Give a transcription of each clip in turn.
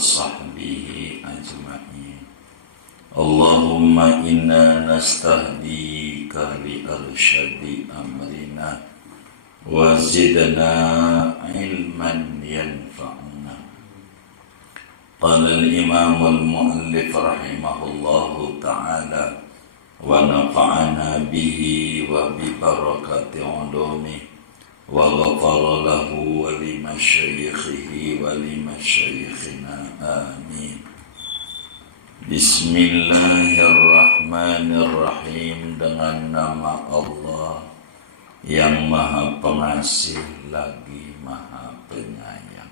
وصحبه أجمعين. اللهم إنا نستهديك لأرشد أمرنا وزدنا علما ينفعنا. قال الإمام المؤلف رحمه الله تعالى ونفعنا به وببركة علومه وغفر له ولمشايخه ولمشايخنا آمين. Bismillahirrahmanirrahim. Dengan nama Allah yang Maha Pengasih lagi Maha Penyayang.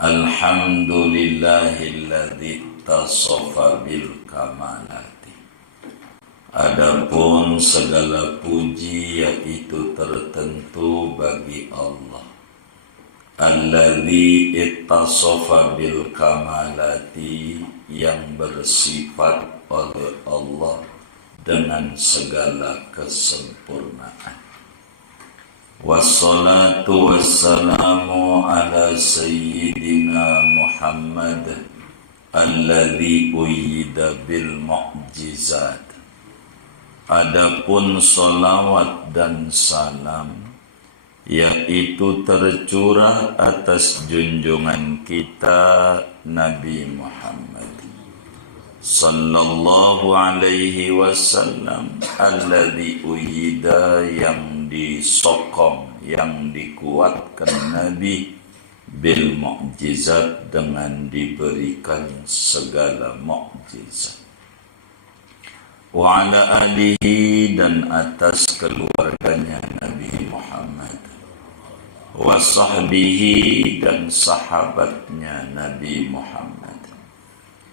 Alhamdulillahilladzi tasofa bil kamalati. Adapun segala puji yaitu tertentu bagi Allah. Alladzi ittasofa bil kamalati, yang bersifat oleh Allah dengan segala kesempurnaan. Wassalatu wassalamu ala sayyidina Muhammad alladzi uyyida bil mu'jizat. Adapun salawat dan salam yaitu tercurah atas junjungan kita Nabi Muhammad sallallahu alaihi wasallam alladzi uyyida, yang disokong, yang dikuatkan Nabi bil mu'jizat, dengan diberikan segala mukjizat. Wa ala alihi, dan atas keluarganya Nabi Muhammad, wa sahbihi, dan sahabatnya Nabi Muhammad,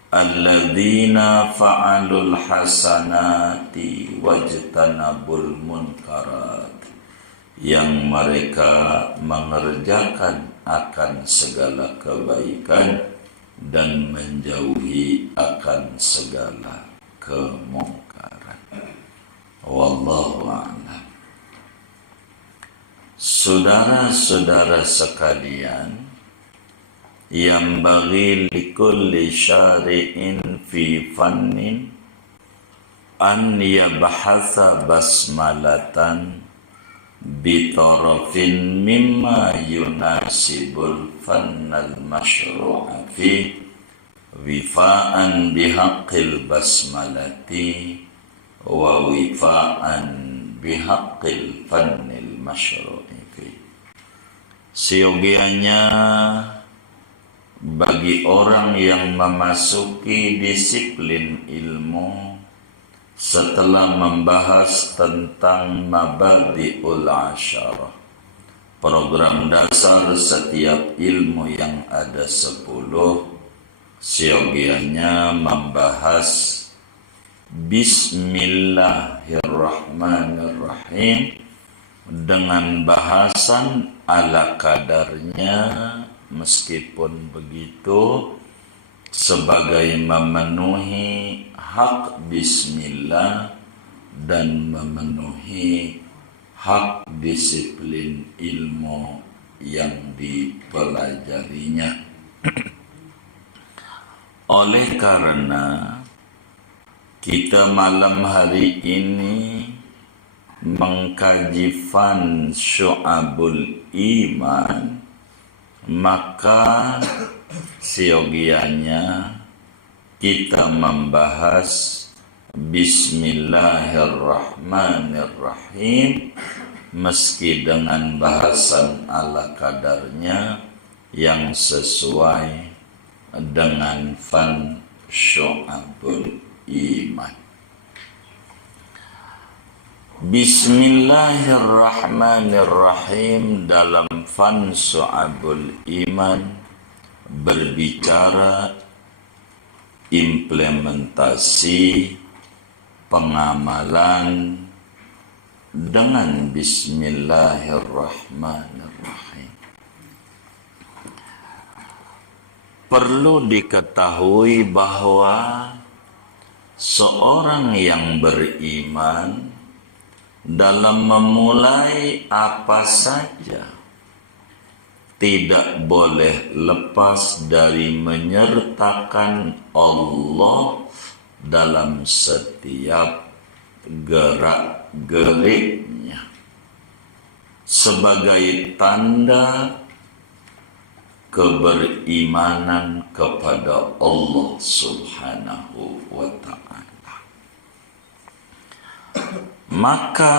alladzina fa'alul hasanati wajtanabul munkarat, yang mereka mengerjakan akan segala kebaikan dan menjauhi akan segala kemungkaran. Wallahu a'lam. Saudara-saudara sekalian, yang bagi likulli syari'in fi fannin an yabhatha basmalatan bitarafin mimma yunasibul fannal masyru'a fi wifa'an bihaqqil basmalati wa wifa'an bihaqqil fannil masyru'i. Siogianya bagi orang yang memasuki disiplin ilmu setelah membahas tentang mabadi'ul asyarah, program dasar setiap ilmu yang ada 10, siogianya membahas Bismillahirrahmanirrahim dengan bahasan ala kadarnya. Meskipun begitu, sebagai memenuhi hak bismillah dan memenuhi hak disiplin ilmu yang dipelajarinya. Oleh karena kita malam hari ini mengkaji fan syu'abul iman, maka siogianya kita membahas Bismillahirrahmanirrahim, meski dengan bahasan ala kadarnya yang sesuai dengan fan syu'abul iman. Bismillahirrahmanirrahim dalam fan syu'abul iman berbicara implementasi pengamalan dengan Bismillahirrahmanirrahim. Perlu diketahui bahwa seorang yang beriman dalam memulai apa saja tidak boleh lepas dari menyertakan Allah dalam setiap gerak-geriknya sebagai tanda keberimanan kepada Allah Subhanahu wa ta'ala. Maka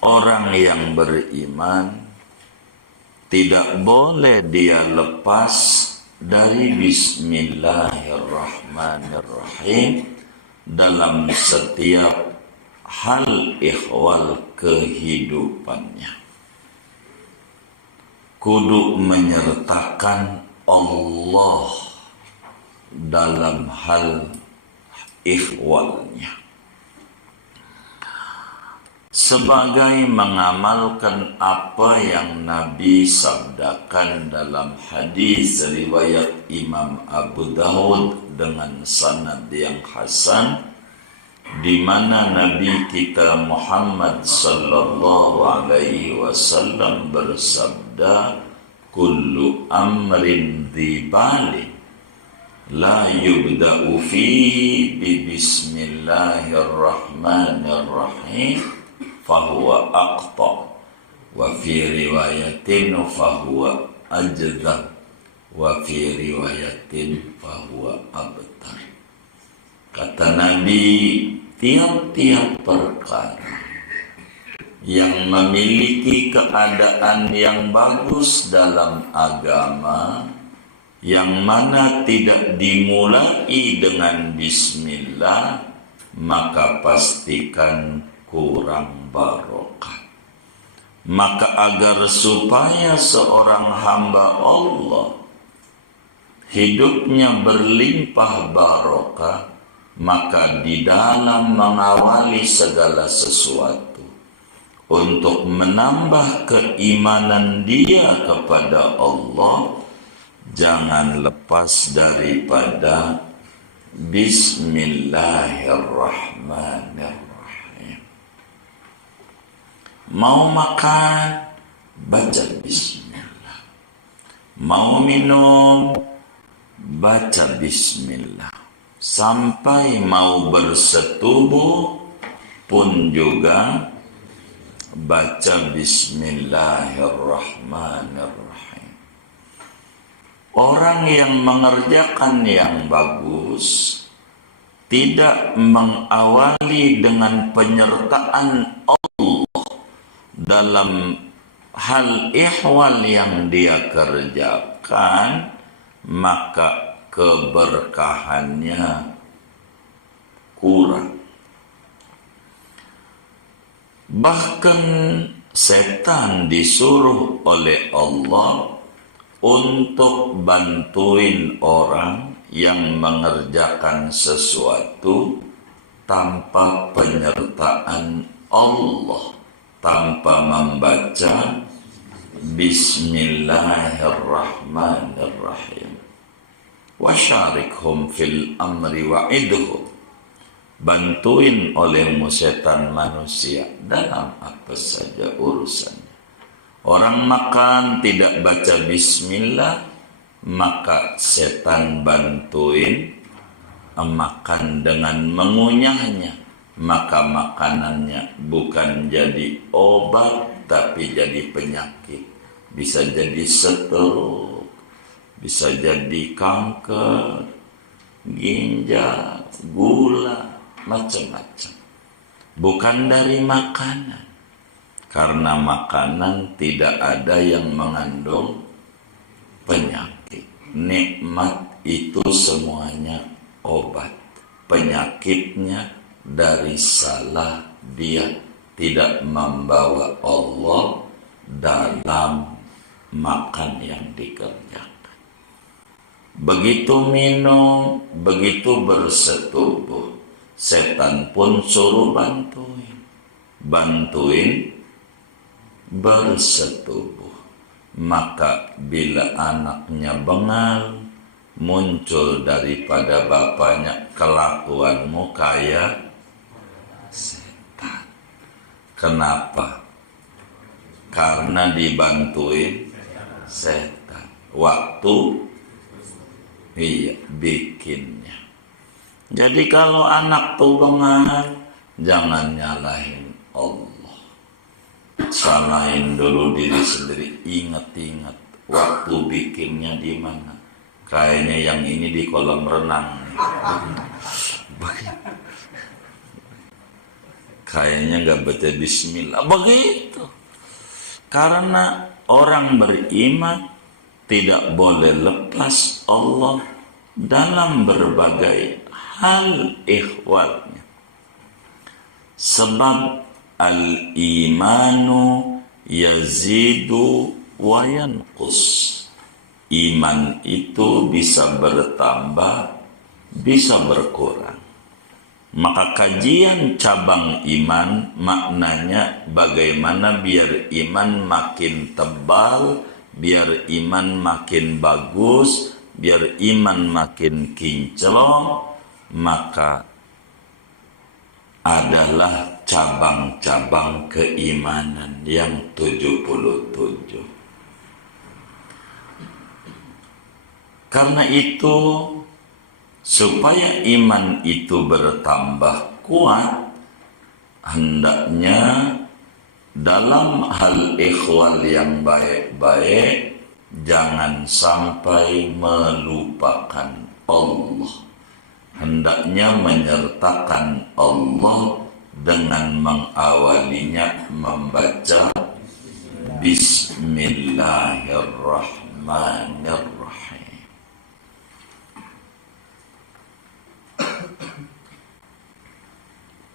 orang yang beriman tidak boleh dia lepas dari Bismillahirrahmanirrahim dalam setiap hal ihwal kehidupannya. Kudu menyertakan Allah dalam hal ihwalnya, sebagai mengamalkan apa yang Nabi sabdakan dalam hadis riwayat Imam Abu Dawud dengan sanad yang hasan, di mana Nabi kita Muhammad sallallahu alaihi wasallam bersabda, kullu amrin dzibali la yubda'u fihi bi bismillahirrahmanirrahim fahuwa aqta wa fi riwayatin fahuwa ajza wa fi riwayatin fahuwa abtar. Kata Nabi, tiap-tiap perkara yang memiliki keadaan yang bagus dalam agama, yang mana tidak dimulai dengan bismillah, maka pastikan kurang barokah. Maka agar supaya seorang hamba Allah hidupnya berlimpah barokah, maka di dalam mengawali segala sesuatu untuk menambah keimanan dia kepada Allah, jangan lepas daripada Bismillahirrahmanirrahim. Mau makan, baca bismillah. Mau minum, baca bismillah. Sampai mau bersetubuh pun juga baca bismillahirrahmanirrahim. Orang yang mengerjakan yang bagus tidak mengawali dengan penyertaan Allah dalam hal ihwal yang dia kerjakan, maka keberkahannya kurang. Bahkan setan disuruh oleh Allah untuk bantuin orang yang mengerjakan sesuatu tanpa penyertaan Allah, tanpa membaca Bismillahirrahmanirrahim. Wasyarikhum fil amri wa'idhum. Bantuin olehmu setan manusia dalam apa saja urusannya. Orang makan tidak baca bismillah, maka setan bantuin makan dengan mengunyahnya. Maka makanannya bukan jadi obat, tapi jadi penyakit. Bisa jadi stroke, bisa jadi kanker, ginjal, gula, macam-macam. Bukan dari makanan. Karena makanan tidak ada yang mengandung penyakit. Nikmat itu semuanya obat. Penyakitnya dari salah dia tidak membawa Allah dalam makan yang dikerjakan. Begitu minum, begitu bersetubuh, setan pun suruh bantuin bersetubuh. Maka bila anaknya bengal, muncul daripada bapaknya, kelakuanmu kayak setan. Kenapa? Karena dibantuin setan. waktu bikinnya. Jadi kalau anak tuh bengal, jangan nyalahin Allah. Salahin dulu diri sendiri, ingat-ingat waktu bikinnya di mana. Kayaknya yang ini di kolam renang. Kayaknya nggak baca bismillah. Begitu. Karena orang beriman tidak boleh lepas Allah dalam berbagai hal ihwalnya. Sebab al-imanu yazidu wa yanqus. Iman itu bisa bertambah, bisa berkurang. Maka kajian cabang iman maknanya bagaimana biar iman makin tebal, biar iman makin bagus, biar iman makin kinclong, maka adalah cabang-cabang keimanan yang 77. Karena itu, supaya iman itu bertambah kuat, hendaknya dalam hal ikhwal yang baik-baik, jangan sampai melupakan Allah. Hendaknya menyertakan Allah dengan mengawalinya membaca Bismillahirrahmanirrahim.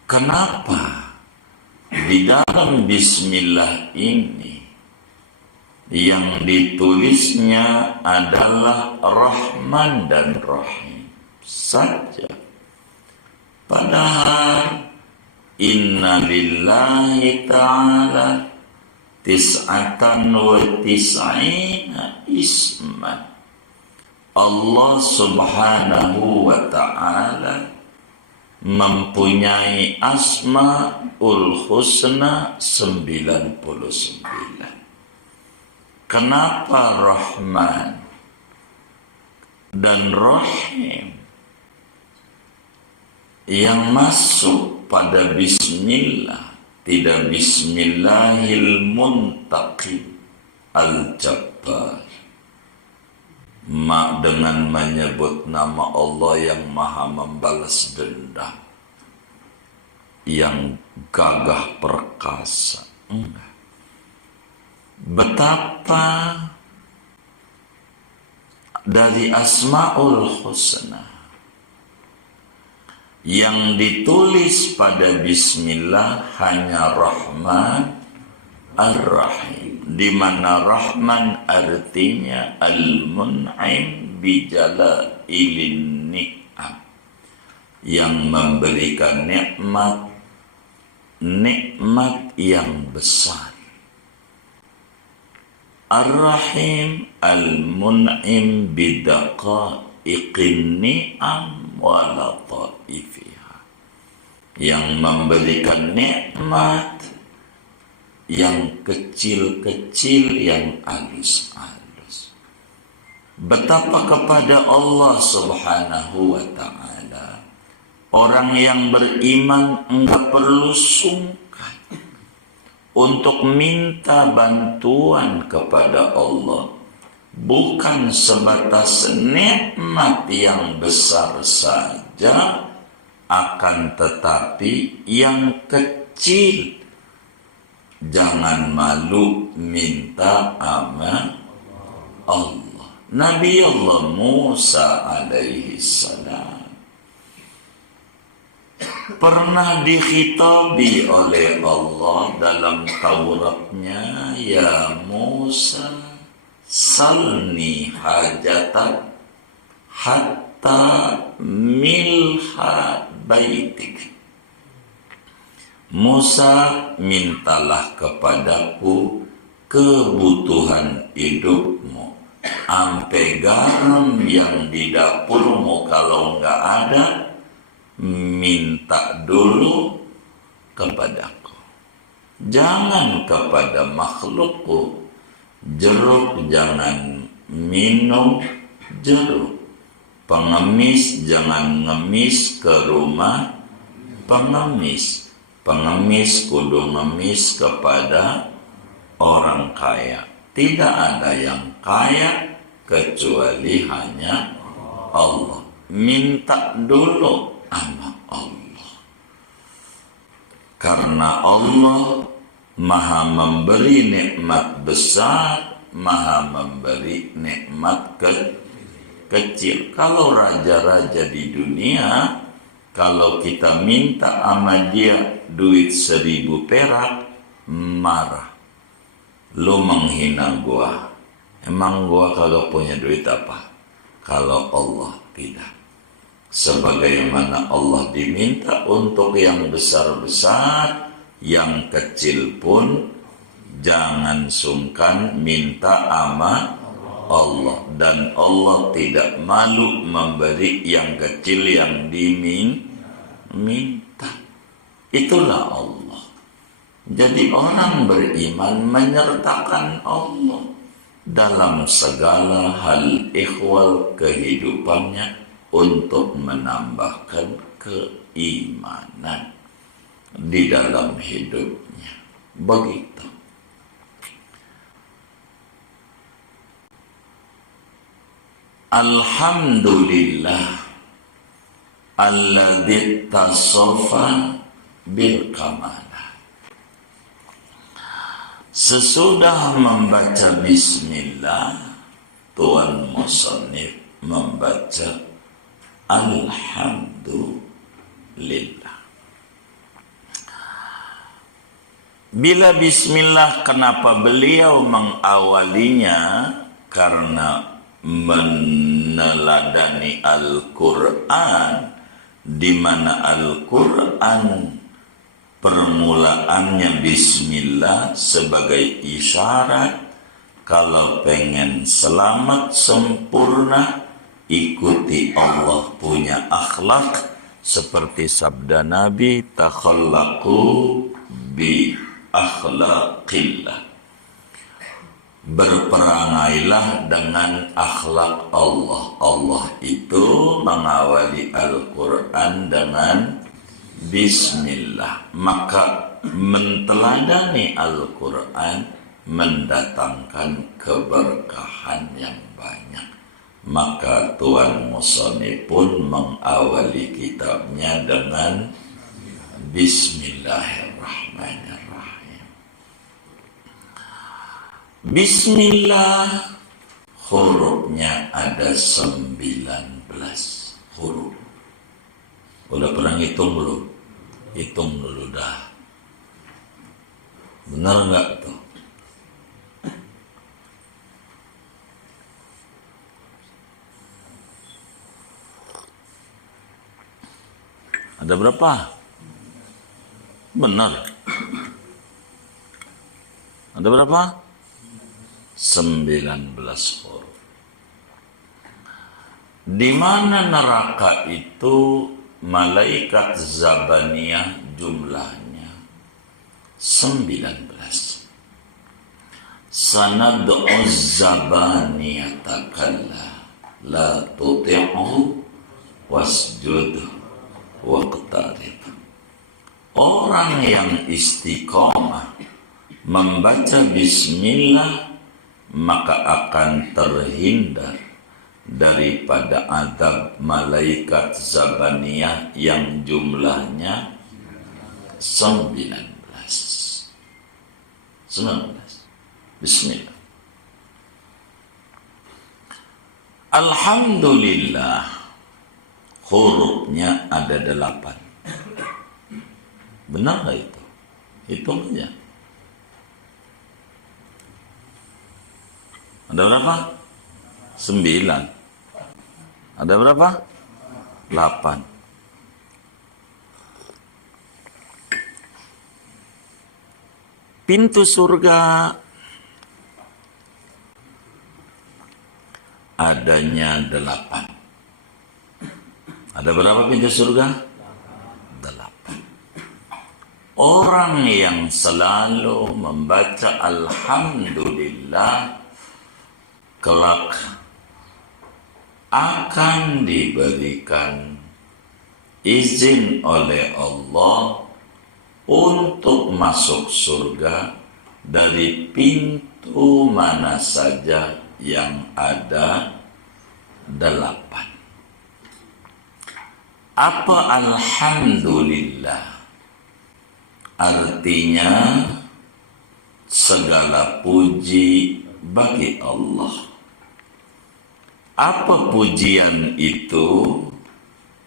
Kenapa di dalam Bismillah ini yang ditulisnya adalah Rahman dan Rahim saja? Padahal inna lillahi ta'ala tis'atan wa tis'ina isman. Allah subhanahu wa ta'ala mempunyai asma'ul husna 99. Kenapa Rahman dan Rahim yang masuk pada Bismillah tidak Bismillahil Muntaqim Al-Jabbar, dengan menyebut nama Allah yang maha membalas dendam, yang gagah perkasa. Enggak. Betapa dari Asmaul Husna yang ditulis pada Bismillah hanya Rahman Ar-Rahim, di mana Rahman artinya Al-Mun'im bijalailin ni'am, yang memberikan nikmat yang besar. Ar-Rahim Al-Mun'im bidaqaiqin ni'am wa lataifiha, yang memberikan nikmat yang kecil-kecil, yang halus-halus. Betapa kepada Allah subhanahu wa ta'ala orang yang beriman enggak perlu sungkan untuk minta bantuan kepada Allah, bukan sebatas nikmat yang besar saja, akan tetapi yang kecil. Jangan malu minta sama Allah. Nabi Allah Musa alaihi salam pernah dikhitabi oleh Allah dalam Tauratnya, ya Musa, salni hajatak hatta milha baitik. Musa, mintalah kepadaku kebutuhan hidupmu, ampe garam yang di dapurmu kalau enggak ada, minta dulu kepadaku, jangan kepada makhlukku. Jeruk jangan minum jeruk. Pengemis jangan ngemis ke rumah pengemis. Pengemis kudu ngemis kepada orang kaya. Tidak ada yang kaya kecuali hanya Allah. Minta dulu sama Allah. Karena Allah Maha memberi nikmat besar, Maha memberi nikmat kecil. Kalau raja-raja di dunia, kalau kita minta sama dia duit 1000 perak, marah. Lu menghina gua. Emang gua kagak punya duit apa? Kalau Allah tidak. Sebagaimana Allah diminta untuk yang besar-besar, yang kecil pun jangan sungkan minta ama Allah. Dan Allah tidak malu memberi yang kecil yang diminta. Itulah Allah. Jadi orang beriman menyertakan Allah dalam segala hal ihwal kehidupannya untuk menambahkan keimanan di dalam hidupnya. Begitu. Alhamdulillah alladzi tasofa bil kamal. Sesudah membaca bismillah, Tuan Musannif membaca alhamdulillah. Bila bismillah, kenapa beliau mengawalinya? Karena meneladani Al-Quran, di mana Al-Quran permulaannya bismillah sebagai isyarat kalau pengen selamat sempurna, ikuti Allah punya akhlak seperti sabda Nabi, takhallaqu bi akhlaqillah. Berperangailah dengan akhlak Allah. Allah itu mengawali Al-Quran dengan bismillah. Maka menteladani Al-Quran mendatangkan keberkahan yang banyak. Maka Tuan Musannif pun mengawali kitabnya dengan bismillahirrahmanirrahim. Bismillah hurufnya ada 19 huruf. Udah pernah ngitung belum? Hitung dulu dah. Benar nggak tuh? Ada berapa? Benar. Ada berapa? 19 huruf. Di mana neraka itu malaikat zabaniyah jumlahnya 19. Sanad'u zabaniyata kalla la tuti'u wasjud waqtarib. Orang yang istiqomah membaca bismillah maka akan terhindar daripada azab malaikat zabaniyah yang jumlahnya 19. Bismillah. Alhamdulillah hurufnya ada 8. Benar nggak itu? Hitung aja. Ada berapa? 9. Ada berapa? 8. Pintu surga adanya 8. Ada berapa pintu surga? 8. Orang yang selalu membaca alhamdulillah kelak akan diberikan izin oleh Allah untuk masuk surga dari pintu mana saja yang ada 8. Apa alhamdulillah? Artinya segala puji bagi Allah. Apa pujian itu?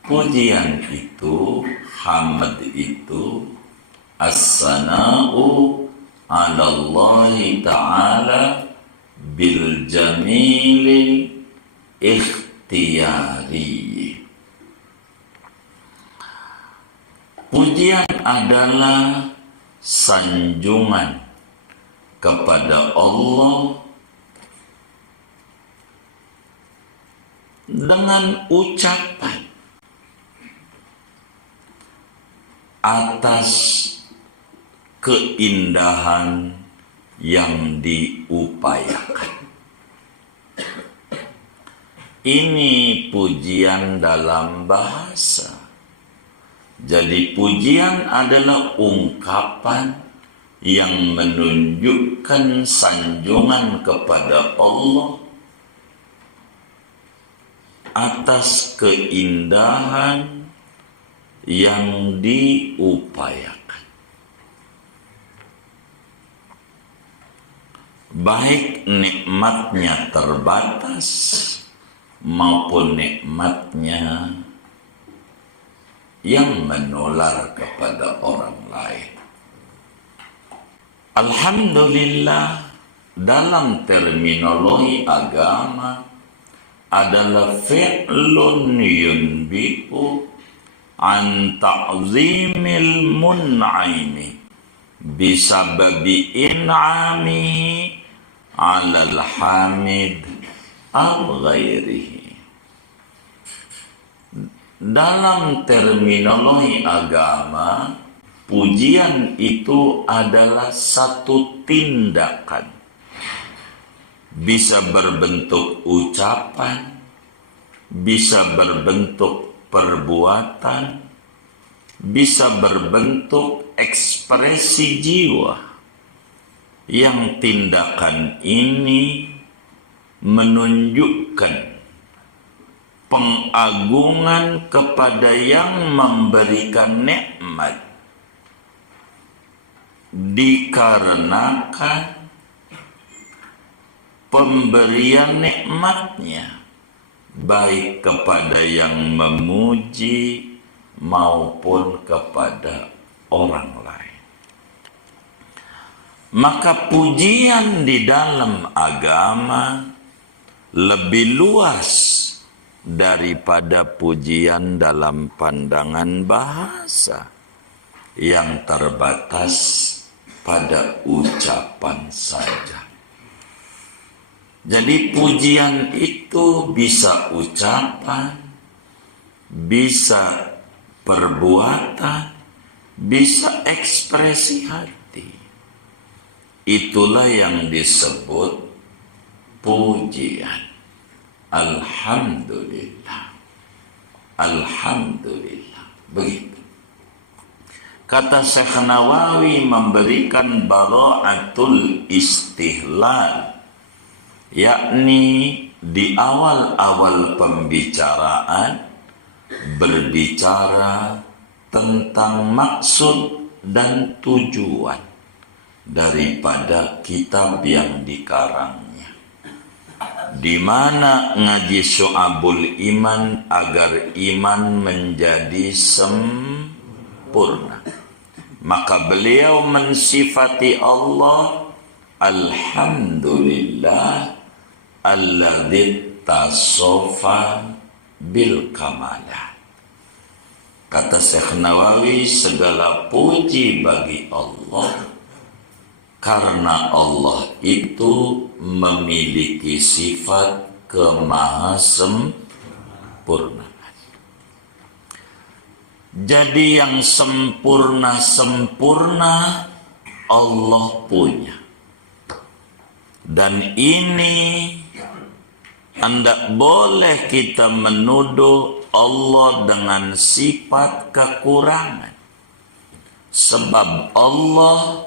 Pujian itu, hamd itu, as-sana'u 'ala Allah Ta'ala bil jamilil ikhtiyari. Pujian adalah sanjungan kepada Allah dengan ucapan atas keindahan yang diupayakan. Ini pujian dalam bahasa. Jadi pujian adalah ungkapan yang menunjukkan sanjungan kepada Allah atas keindahan yang diupayakan. Baik nikmatnya terbatas maupun nikmatnya yang menular kepada orang lain. Alhamdulillah dalam terminologi agama adalah fi'lun yunbi'u an ta'zimil mun'aimi bisababi in'amihi 'alal hamid al ghairihi. Dalam terminologi agama, pujian itu adalah satu tindakan. Bisa berbentuk ucapan, bisa berbentuk perbuatan, bisa berbentuk ekspresi jiwa. Yang tindakan ini menunjukkan pengagungan kepada yang memberikan nikmat, dikarenakan pemberian nikmatnya baik kepada yang memuji maupun kepada orang lain. Maka pujian di dalam agama lebih luas daripada pujian dalam pandangan bahasa yang terbatas pada ucapan saja. Jadi pujian itu bisa ucapan, bisa perbuatan, bisa ekspresi hati. Itulah yang disebut pujian. Alhamdulillah. Alhamdulillah. Begitu. Kata Syekh Nawawi memberikan bara'atul istihlal, yakni di awal-awal pembicaraan berbicara tentang maksud dan tujuan daripada kitab yang dikarangnya, di mana ngaji Syu'abul Iman agar iman menjadi sempurna. Maka beliau mensifati Allah, Alhamdulillah alladzi tasofa bil kamalah. Kata Syekh Nawawi, segala puji bagi Allah karena Allah itu memiliki sifat kemahasempurnaan. Jadi yang sempurna-sempurna Allah punya. Dan ini Tidak boleh kita menuduh Allah dengan sifat kekurangan. Sebab Allah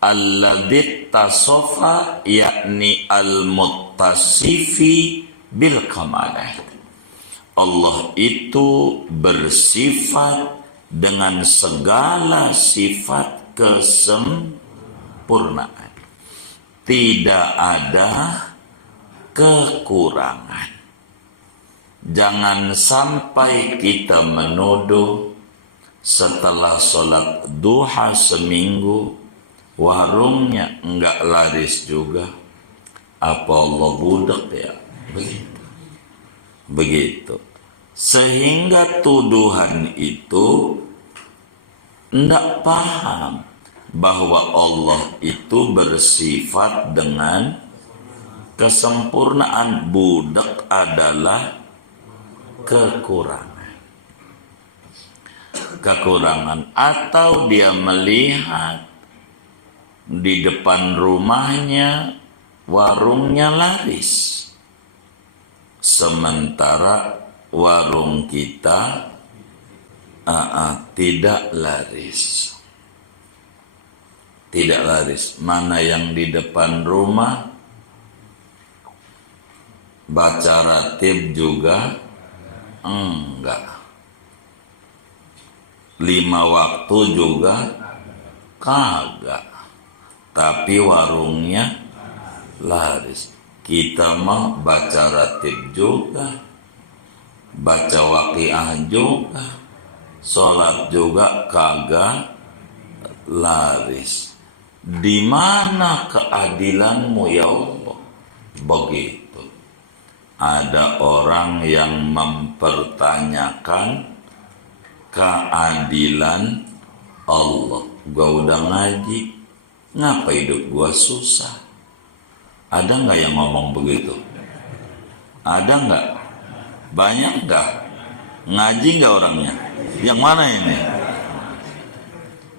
alladzi tasofa, yakni al-muttasifi bil kamalat. Allah itu bersifat dengan segala sifat kesempurnaan. Tidak ada kekurangan. Jangan sampai kita menuduh setelah sholat duha seminggu warungnya enggak laris juga. Apa Allah budak ya? Begitu. Sehingga tuduhan itu enggak paham bahwa Allah itu bersifat dengan kesempurnaan. Budak adalah kekurangan, atau dia melihat di depan rumahnya warungnya laris, sementara warung kita tidak laris. Tidak laris. Mana yang di depan rumah baca ratib juga enggak, 5 waktu juga kagak, tapi warungnya laris. Kita mah baca ratib juga, baca waqiah juga, sholat juga kagak laris. Di mana keadilanmu ya Allah? Begitu. Ada orang yang mempertanyakan keadilan Allah. Gua udah ngaji, ngapa hidup gua susah? Ada nggak yang ngomong begitu? Ada nggak? Banyak nggak? Ngaji nggak orangnya? Yang mana ini?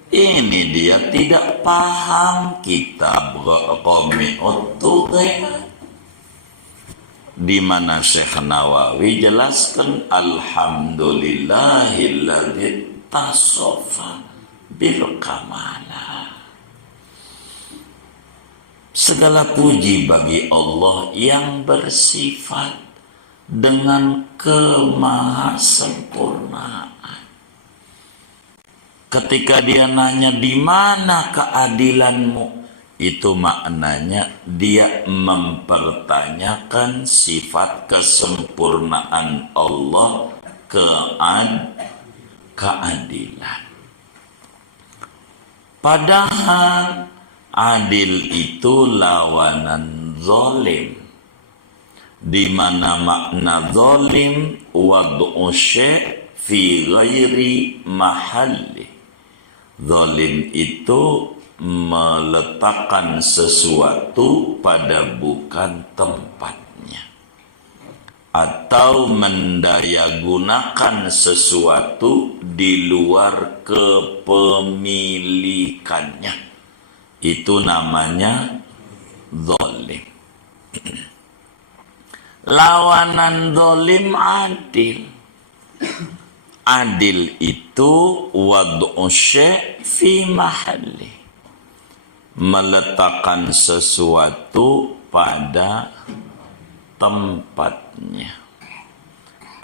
Ini dia tidak paham kitab Qami'ut Tughyan, di mana Syekh Nawawi jelaskan alhamdulillahilladzi tasofa bil kamala. Segala puji bagi Allah yang bersifat dengan kemahasempurnaan. Ketika dia nanya di mana keadilanmu, itu maknanya dia mempertanyakan sifat kesempurnaan Allah, keadilan. Padahal adil itu lawanan zalim, di mana makna zalim wad'u syai' fi ghairi mahalli. Zalim itu meletakkan sesuatu pada bukan tempatnya, atau mendayagunakan sesuatu di luar kepemilikannya. Itu namanya zalim. Lawanan zalim adil. Adil itu wad'u syai' fi mahalli, meletakkan sesuatu pada tempatnya,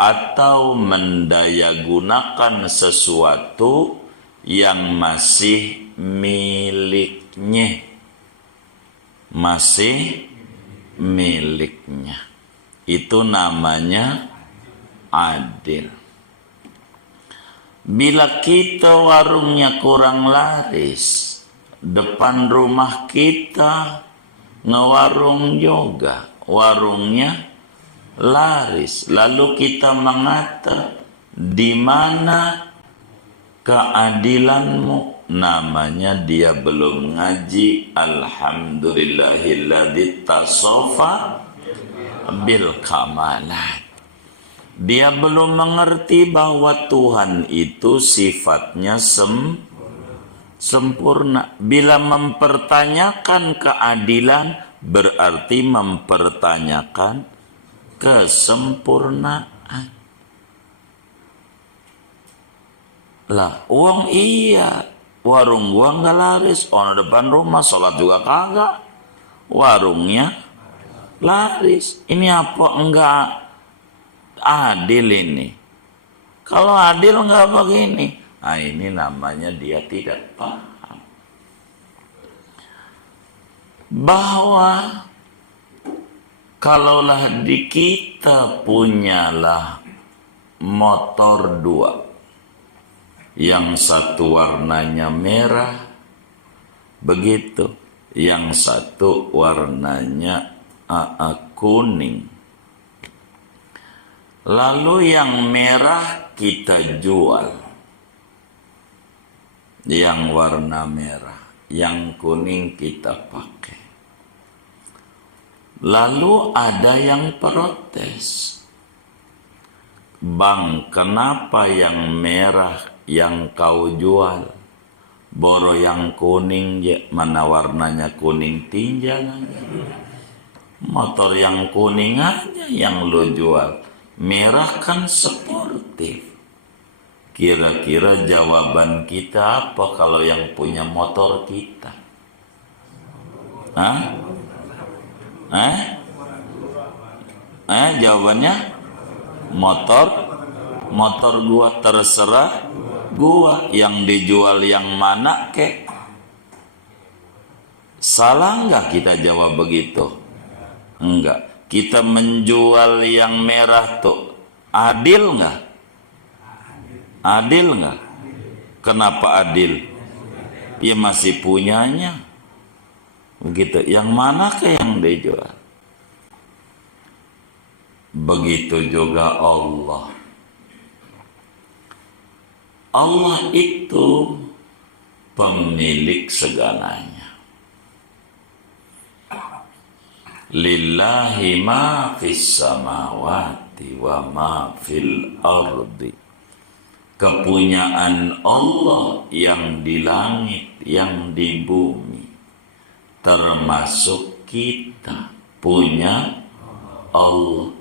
atau mendayagunakan sesuatu yang masih miliknya, itu namanya adil. Bila kita warungnya kurang laris, depan rumah kita ngewarung juga, warungnya laris, lalu kita mengata di mana keadilanmu, namanya dia belum ngaji alhamdulillahilladzi tasofa bil kamalat. Dia belum mengerti bahwa Tuhan itu sifatnya sempurna. Bila mempertanyakan keadilan, berarti mempertanyakan kesempurnaan. Lah, uang iya, warung gua nggak laris, orang depan rumah sholat juga kagak, warungnya laris. Ini apa enggak adil ini? Kalau adil enggak begini. Nah, ini namanya dia tidak paham bahwa kalaulah di kita punyalah motor dua, yang satu warnanya merah, begitu, yang satu warnanya kuning. Lalu yang merah kita jual, yang warna merah, yang kuning kita pakai. Lalu ada yang protes, "Bang, kenapa yang merah yang kau jual, boro yang kuning ya, mana warnanya kuning tinja aja. Motor yang kuning aja yang lo jual, merah kan sportif." Kira-kira jawaban kita apa kalau yang punya motor kita? Hah? Jawabannya motor gua, terserah gua, yang dijual yang mana kek. Salah nggak kita jawab begitu? Enggak. Kita menjual yang merah tuh adil nggak? Adil nggak? Kenapa adil? Ya masih punyanya. Begitu. Yang mana ke yang dijual? Begitu juga Allah. Allah itu pemilik segalanya. Lillahi ma fis samawati wa ma fil ardi. Kepunyaan Allah yang di langit, yang di bumi, termasuk kita punya Allah.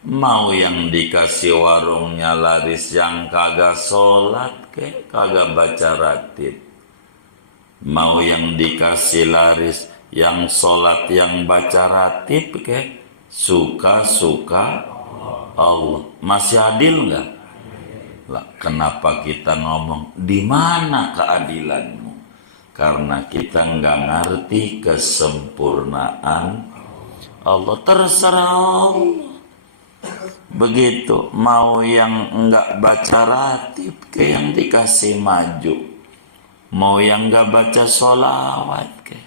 Mau yang dikasih warungnya laris, yang kagak sholat ke, kagak baca ratib. Mau yang dikasih laris, yang sholat, yang baca ratib ke, suka-suka Allah. Masih adil nggak? Lah, kenapa kita ngomong di mana keadilanmu? Karena kita nggak ngerti kesempurnaan Allah. Terserah Allah. Begitu, mau yang nggak baca ratib ke yang dikasih maju, mau yang nggak baca sholawat ke,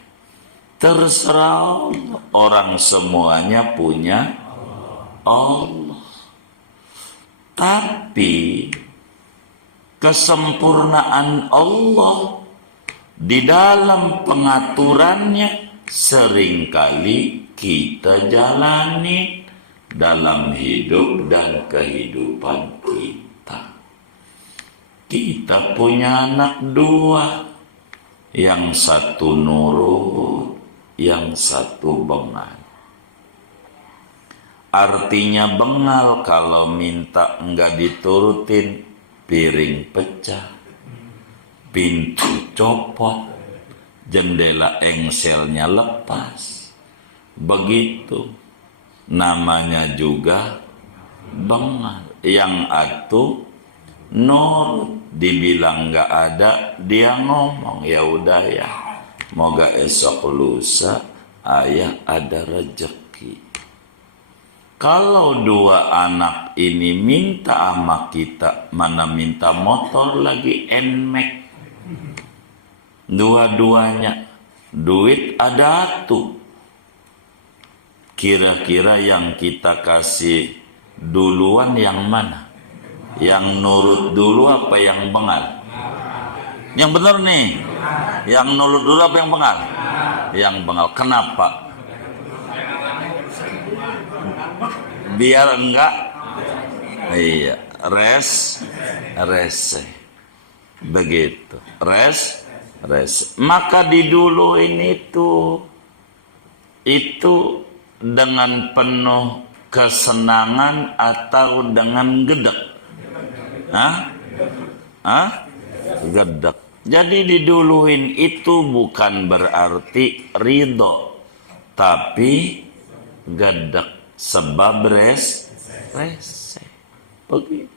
terserah Allah. Orang semuanya punya Allah. Tapi kesempurnaan Allah di dalam pengaturannya seringkali kita jalani dalam hidup dan kehidupan kita. Kita punya anak dua, yang satu nurut, yang satu bengal. Artinya bengal kalau minta enggak diturutin, piring pecah, pintu copot, jendela engselnya lepas. Begitu, namanya juga bengal. Yang atu nurut, dibilang enggak ada, dia ngomong, ya udah ya, moga esok lusa ayah ada rezeki. Kalau dua anak ini minta sama kita, mana minta motor lagi NMAX, dua-duanya duit ada tuh. Kira-kira yang kita kasih duluan yang mana? Yang nurut dulu apa yang bengal? Yang benar nih, yang nurut dulu apa yang bengal? Yang bengal. Kenapa? Biar enggak, iya, rese, begitu, rese. Maka diduluin itu dengan penuh kesenangan atau dengan gedek? Gedek. Jadi diduluin itu bukan berarti ridho, tapi gedek sebab rese. Begitu.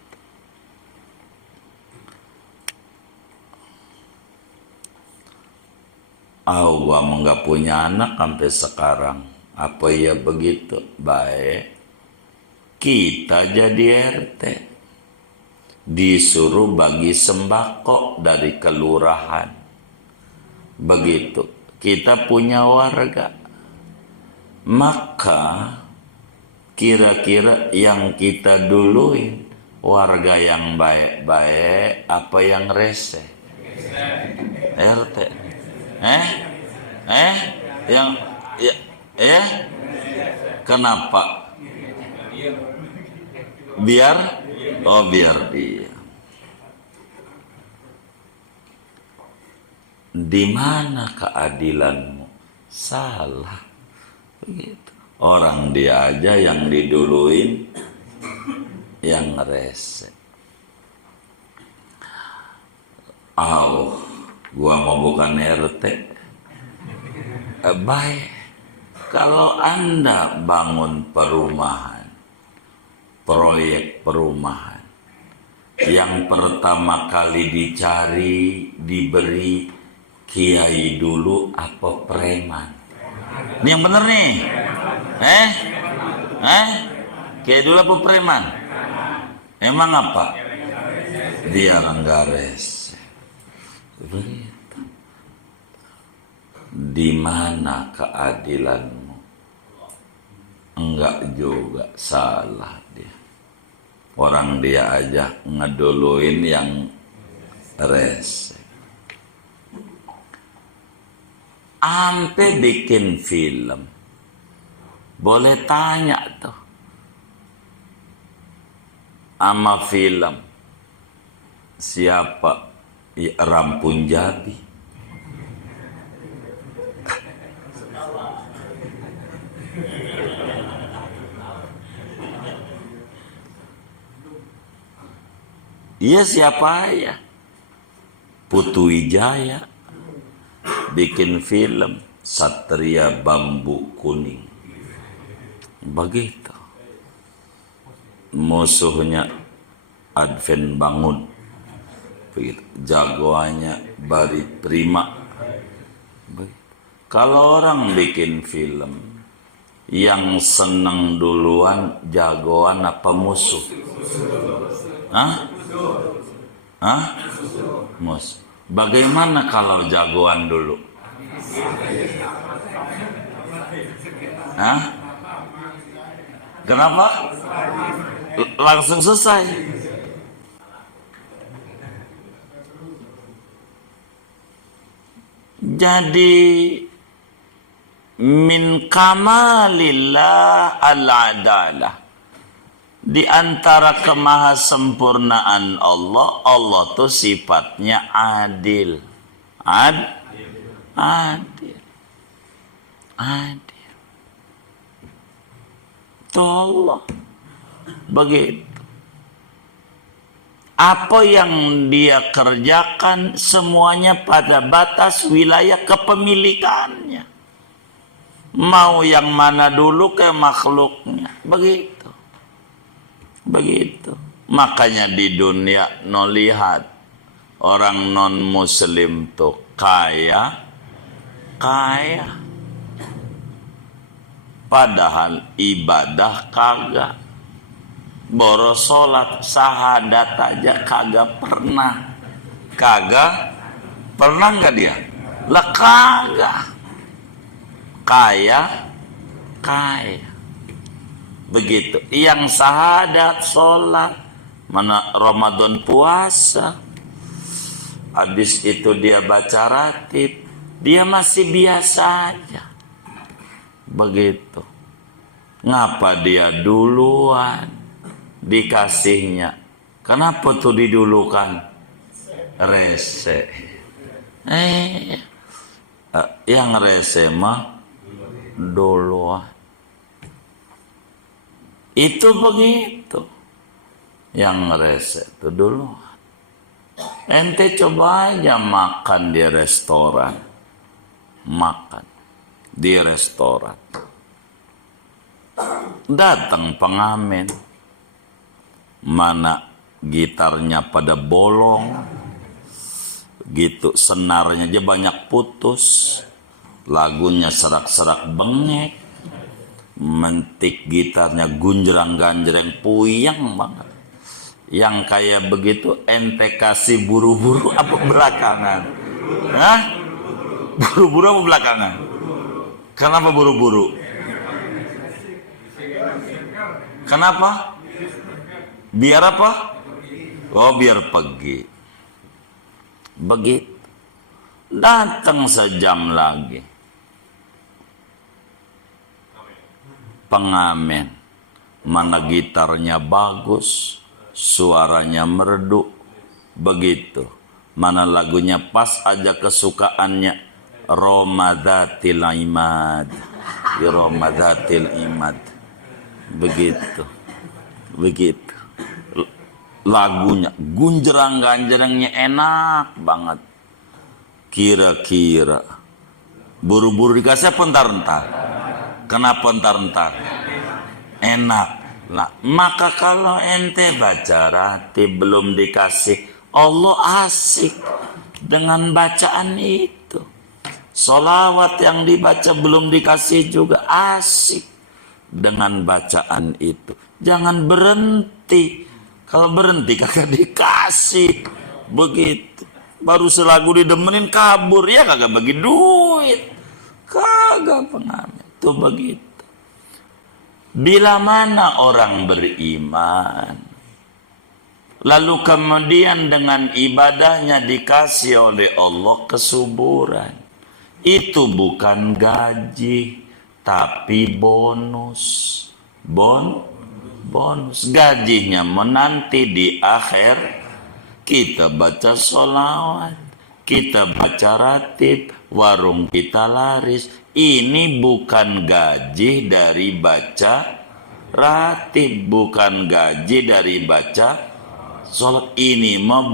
Gua nggak punya anak sampai sekarang. Apa ya begitu? Baik. Kita jadi RT. Disuruh bagi sembako dari kelurahan. Begitu. Kita punya warga. Maka kira-kira yang kita duluin warga yang baik-baik apa yang rese? RT. Yang kenapa? Biar dia. Di mana keadilanmu? Salah. Begitu. Orang dia aja yang diduluin yang rese. Gua mau bukan RT. Baik. Kalau Anda bangun perumahan, proyek perumahan, yang pertama kali diberi kiai dulu apa preman? Ini yang bener nih. Kiai dulu apa preman? Emang apa? Biar enggak rese. Begitu. Di mana keadilanmu? Enggak juga, salah dia. Orang dia aja ngeduluin yang rese. Ampe bikin film. Boleh tanya tuh. Ama film. Siapa? Rampun Jabi. Iya, siapa ya? Putu Wijaya bikin film Satria Bambu Kuning. Begitu. Musuhnya Advent Bangun. Begitu. Jagoannya Bari Prima. Begitu. Kalau orang bikin film, yang seneng duluan jagoan apa musuh? Musuh. Bagaimana kalau jagoan dulu? Kenapa? Langsung selesai. Jadi min kamalillah al-adalah. Di antara kemahasempurnaan Allah, Allah tuh sifatnya adil. Adil. Itu Allah. Begitu. Apa yang dia kerjakan semuanya pada batas wilayah kepemilikannya. Mau yang mana dulu ke makhluknya. Begitu. Makanya di dunia lihat orang non muslim tuh kaya padahal ibadah kagak, boros sholat sahadat aja kagak pernah nggak dia? Lah kagak. Kaya begitu. Yang sahadat sholat, mana Ramadan puasa, habis itu dia baca ratib, dia masih biasa aja. Begitu. Ngapa dia duluan dikasihnya? Kenapa tuh didulukan? Rese. Yang rese mah duluan. Itu begitu. Yang rese itu dulu. Ente coba aja makan di restoran. Makan di restoran. Datang pengamen. Mana gitarnya pada bolong. Gitu, senarnya aja banyak putus. Lagunya serak-serak bengek. Mentik gitarnya gunjrang-ganjreng, puyeng banget. Yang kayak begitu ente kasih buru-buru apa belakangan? Hah? Buru-buru apa belakangan? Kenapa buru-buru? Kenapa? Biar apa? Oh, biar pergi. Begitu. Datang sejam lagi. Pengamen. Mana gitarnya bagus, suaranya merdu. Begitu. Mana lagunya pas aja kesukaannya. Romadhatil imad. Romadhatil imad. Begitu. Begitu. Lagunya gunjrang-ganjrengnya enak banget. Kira-kira buru-buru dikasih apa entar-entar? Kenapa entar-entar? Enak. Nah, maka kalau ente baca ratib belum dikasih, Allah asik dengan bacaan itu. Sholawat yang dibaca belum dikasih juga asik dengan bacaan itu. Jangan berhenti. Kalau berhenti kagak dikasih. Begitu. Baru selagu didemenin kabur. Ya kagak bagi duit. Kagak pengamen. Itu begitu. Bila mana orang beriman, lalu kemudian dengan ibadahnya dikasih oleh Allah kesuburan. Itu bukan gaji, tapi bonus. Bonus. Gajinya menanti di akhir. Kita baca sholawat, kita baca ratib, warung kita laris. Ini bukan gaji dari baca ratib, bukan gaji dari baca sholat. Ini mah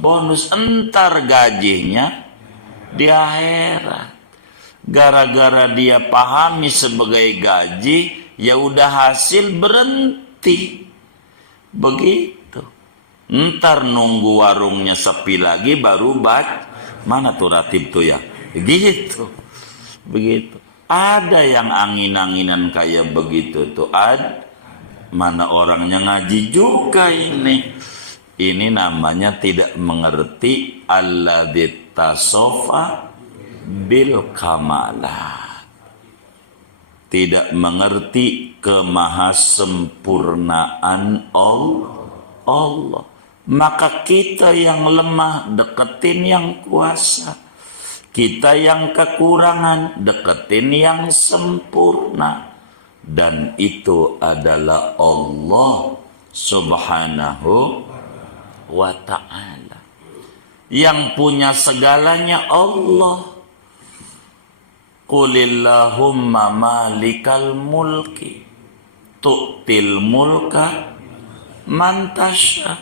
bonus. Entar gajinya di akhirat. Gara-gara dia pahami sebagai gaji, ya udah hasil berhenti. Begitu. Ntar nunggu warungnya sepi lagi baru mana tuh ratib tuh ya. Begitu. Begitu. Ada yang angin-anginan kayak begitu tuh. Mana orangnya ngaji juga ini. Ini namanya tidak mengerti alladzi tasofa bil kamalah. Tidak mengerti kemahasempurnaan Allah. Maka kita yang lemah deketin yang kuasa. Kita yang kekurangan deketin yang sempurna. Dan itu adalah Allah Subhanahu wa ta'ala. Yang punya segalanya Allah. Qulillahumma malikal mulki tu'til mulka man tasha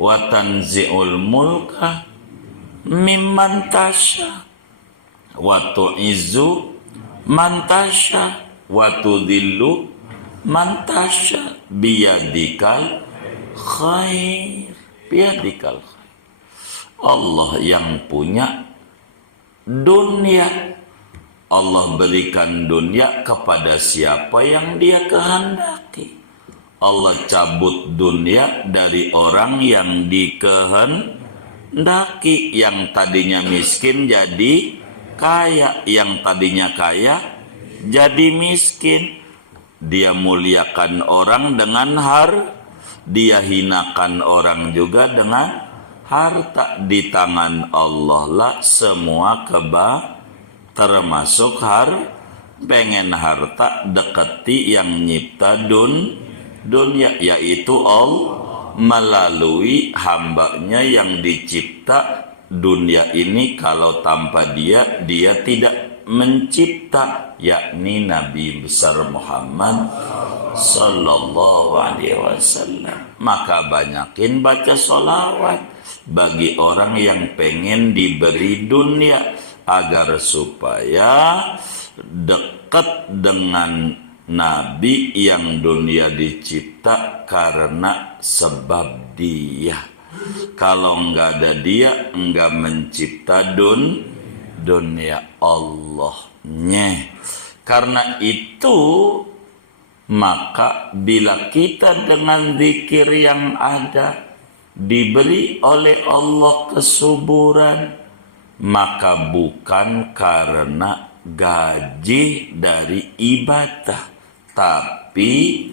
wa tanzi'ul mulka mimman tasha wa tu'izzu man tasha wa tudhillu man tasha biyadikal khair. Biyadikal khair. Allah yang punya dunia. Allah berikan dunia kepada siapa yang dia kehendaki. Allah cabut dunia dari orang yang dikehendaki. Yang tadinya miskin jadi kaya, yang tadinya kaya jadi miskin. Dia muliakan orang dengan dia hinakan orang juga dengan harta. Di tangan Allah lah semua termasuk pengen harta, deketi yang nyipta dunia, yaitu Allah melalui hambanya yang dicipta. Dunia ini kalau tanpa dia tidak mencipta, yakni Nabi besar Muhammad sallallahu alaihi wasallam. Maka banyakin baca sholawat bagi orang yang pengen diberi dunia, agar supaya dekat dengan Nabi yang dunia dicipta karena sebab dia. Kalau enggak ada dia, enggak mencipta dunia Allahnya. Karena itu, maka bila kita dengan zikir yang ada diberi oleh Allah kesuburan, maka bukan karena gaji dari ibadah, tapi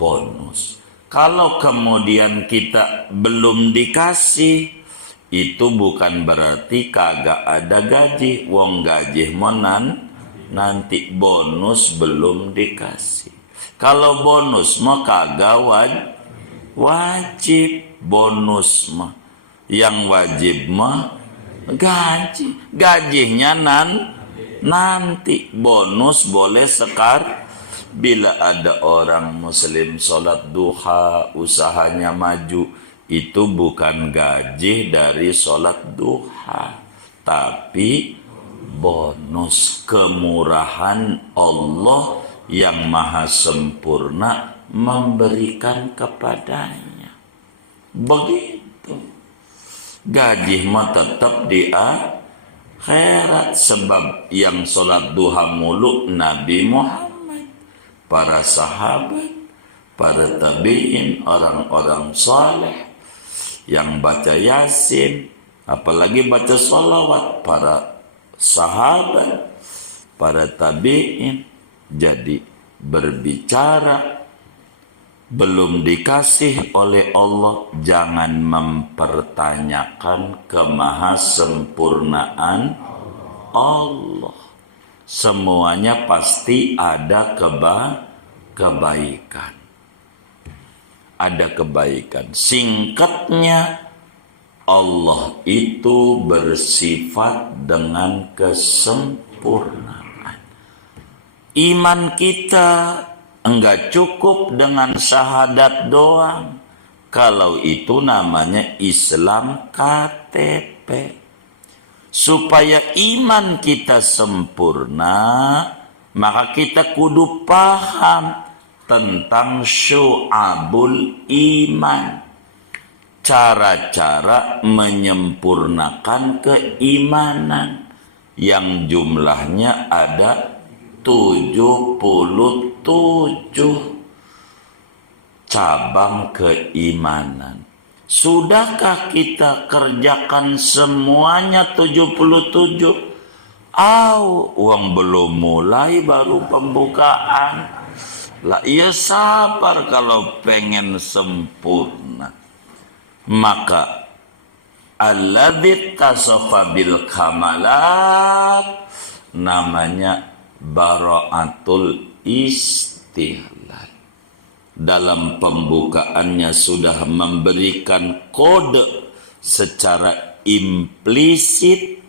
bonus. Kalau kemudian kita belum dikasih, itu bukan berarti kagak ada gaji. Wong gaji monan nanti, bonus belum dikasih. Kalau bonus mah kagak wajib. Bonus mah yang wajib mah gaji. Gajinya nanti. Bonus boleh sekar. Bila ada orang muslim sholat duha, usahanya maju, itu bukan gaji dari sholat duha, tapi bonus kemurahan Allah yang maha sempurna memberikan kepadanya. Begitu. Gaji mah tetap di akhirat, sebab yang sholat duha mulu Nabi Muhammad, para sahabat, para tabi'in, orang-orang saleh yang baca Yasin, apalagi baca sholawat, para sahabat, para tabi'in. Jadi berbicara belum dikasih oleh Allah, jangan mempertanyakan kemahasempurnaan Allah. Semuanya pasti ada kebaikan. Ada kebaikan. Singkatnya, Allah itu bersifat dengan kesempurnaan. Iman kita enggak cukup dengan syahadat doang. Kalau itu namanya Islam KTP. Supaya iman kita sempurna, maka kita kudu paham tentang syu'abul iman. Cara-cara menyempurnakan keimanan yang jumlahnya ada 77 cabang keimanan. Sudahkah kita kerjakan semuanya 77? Uang belum mulai, baru pembukaan. Lah iya, sabar kalau pengen sempurna. Maka alladzi tasafa bil kamalat namanya bara'atul istihlal. Dalam pembukaannya sudah memberikan kode secara implisit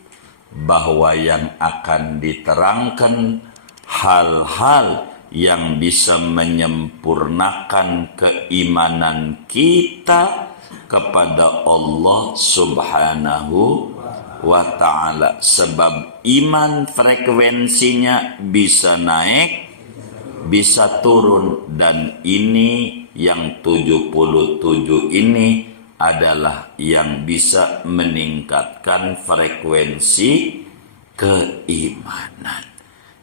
bahwa yang akan diterangkan hal-hal yang bisa menyempurnakan keimanan kita kepada Allah Subhanahu wa ta'ala. Sebab iman frekuensinya bisa naik, bisa turun, dan ini yang 77 ini adalah yang bisa meningkatkan frekuensi keimanan,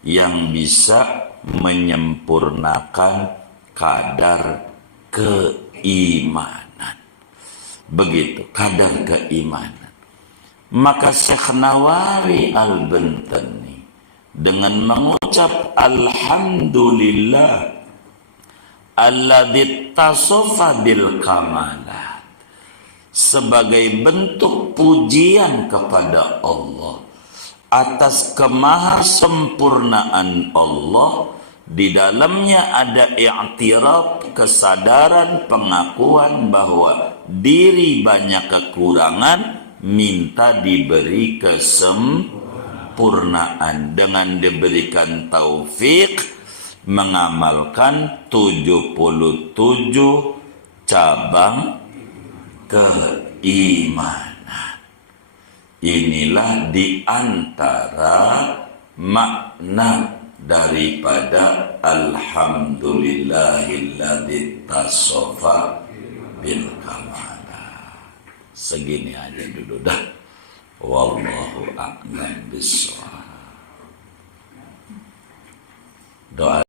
yang bisa menyempurnakan kadar keimanan. Begitu kadar keimanan. Maka Syekh Nawawi Al-Bantani dengan mengucap alhamdulillah alladzi tasofa bil kamalat, sebagai bentuk pujian kepada Allah atas kemahasempurnaan Allah. Di dalamnya ada i'tiraf, kesadaran, pengakuan bahwa diri banyak kekurangan, minta diberi kesempurnaan dengan diberikan taufik mengamalkan 77 cabang keimanan. Inilah di antara makna daripada alhamdulillahilladzi tasofa bil kamala. Segini aja dulu dah. Wallahu a'lam bishawab. Doa